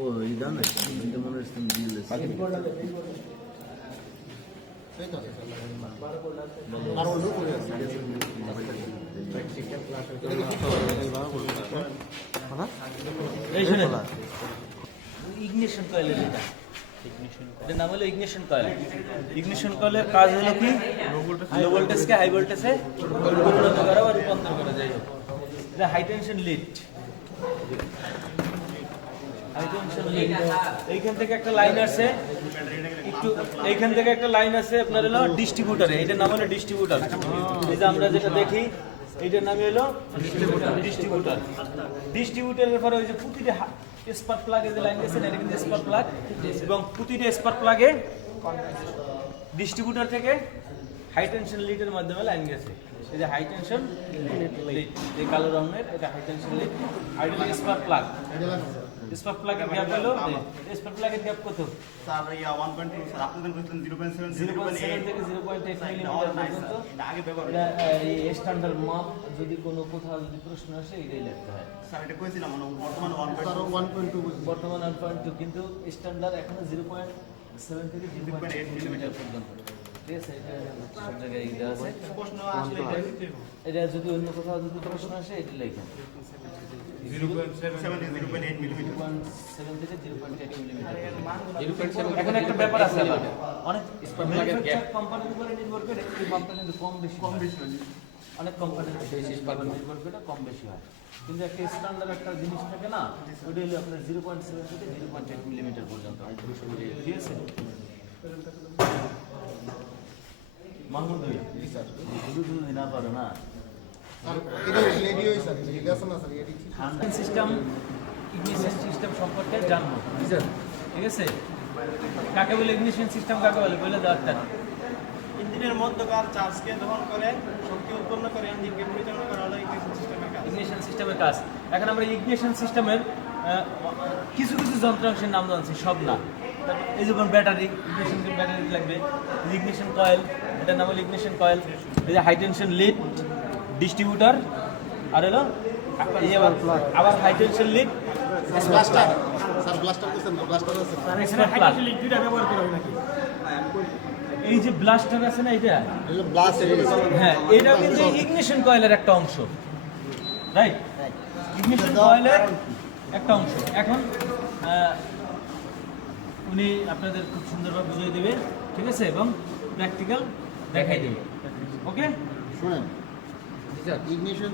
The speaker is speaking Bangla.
ও ইদান এটা মনে হচ্ছে দিলে ইগনিশন কয়েলের এটা এটার নাম হলো ইগনিশন কয়েল। ইগনিশন কয়েলের কাজ হলো কি লো ভোল্টেজকে হাই ভোল্টেজে পরিণত করা বা রূপান্তর করা যায়। এটা হাই টেনশন লিড, এইখান থেকে একটা লাইন আছে একটু, এইখান থেকে একটা লাইন আছে আপনার হলো ডিস্ট্রিবিউটারে, এটার নাম হলো ডিস্ট্রিবিউটার। এই যে আমরা যেটা দেখি এইটার নাম হলো ডিস্ট্রিবিউটার। ডিস্ট্রিবিউটারের পরে ওই যে প্রতিটা স্পার্ক প্লাগে যে লাইন গেছে এটা কিন্তু স্পার্ক প্লাগ, এবং প্রতিটা স্পার্ক প্লাগে ডিস্ট্রিবিউটার থেকে হাই টেনশন লিডের মাধ্যমে লাইন গেছে। এই যে হাই টেনশন লিড, এই কালো রঙের এটা হাই টেনশন লিড। আর এটা স্পার্ক প্লাগ, স্পার্ক প্লাগের গ্যাপ হলো, স্পার্ক প্লাগের গ্যাপ কত স্যার? 1.2 স্যার, আপনি দেন বলছেন 0.7 0.7 থেকে 0.8 মিলিমিটার পর্যন্ত। এটা আগে ব্যবহার এটা এই স্ট্যান্ডার্ড মাপ, যদি কোনো কোথাও যদি প্রশ্ন আসে এটাই লিখতে হয়। স্যার এটা কইছিলাম বর্তমানে 1.2 বর্তমানে 1.2, কিন্তু স্ট্যান্ডার্ড এখনো 0.7 থেকে 0.8 মিলিমিটার পর্যন্ত। ঠিক আছে, এটা সব জায়গায় দেওয়া আছে। প্রশ্ন আসলে এটা যদি অন্য কোথাও যদি প্রশ্ন আসে এটা লেখেন 0.7 থেকে 0.8 মিলিমিটার। 0.7 থেকে 0.8 মিলিমিটার। এখন একটা ব্যাপার আছে, আবার অনেক ম্যানুফ্যাকচার কোম্পানির উপরে নির্ভর করে এই মাপটা কিন্তু কম বেশি হয়। অনেক কোম্পানির নির্ভর করে কম বেশি হয়, কিন্তু একটা স্ট্যান্ডার্ড একটা জিনিস থাকে না, ওটা হলো আপনার 0.7 থেকে 0.8 মিলিমিটার পর্যন্ত। ঠিক আছে মাহমুদ ভাই, শুধু না পারো না সিস্টেম, ইগনিশন সিস্টেম সম্পর্কে জানবো। ঠিক আছে, কাকে বলে ইগনিশন সিস্টেম, কাকে বলে বলে দেওয়ারটা? ইঞ্জিনের মধ্যকার চার্জকে দহন করে শক্তি উৎপন্ন করে ইঞ্জিনকে পরিচালনা করা হলো ইগনিশন সিস্টেমের কাজ। ইগনিশন সিস্টেমের কাজ। এখন আমরা ইগনিশন সিস্টেমের কিছু কিছু যন্ত্রাংশের নাম জানছি, সব না। এই যেমন ব্যাটারি, ইগনিশন ব্যাটারি লাগবে, ইগনিশন কয়েল, এটার নাম হলো ইগনিশন কয়েল। এই যে হাই টেনশন লিড, ডিস্ট্রিবিউটার, আর হলো আবার high tension lead, blaster. Sir blaster কোথায়? ব্লাস্টার আছে এই যে ব্লাস্টার আছে না, এটা এটা ব্লাস্ট হ্যাঁ, এটা কিন্তু ইগনিশন কয়েলের একটা অংশ, রাইট? ইগনিশন কয়েলের একটা অংশ। এখন উনি আপনাদের খুব সুন্দরভাবে বুঝিয়ে দেবে, ঠিক আছে, এবং প্র্যাকটিক্যাল দেখাই দেবে। ওকে, শুনেন, ইগনিশন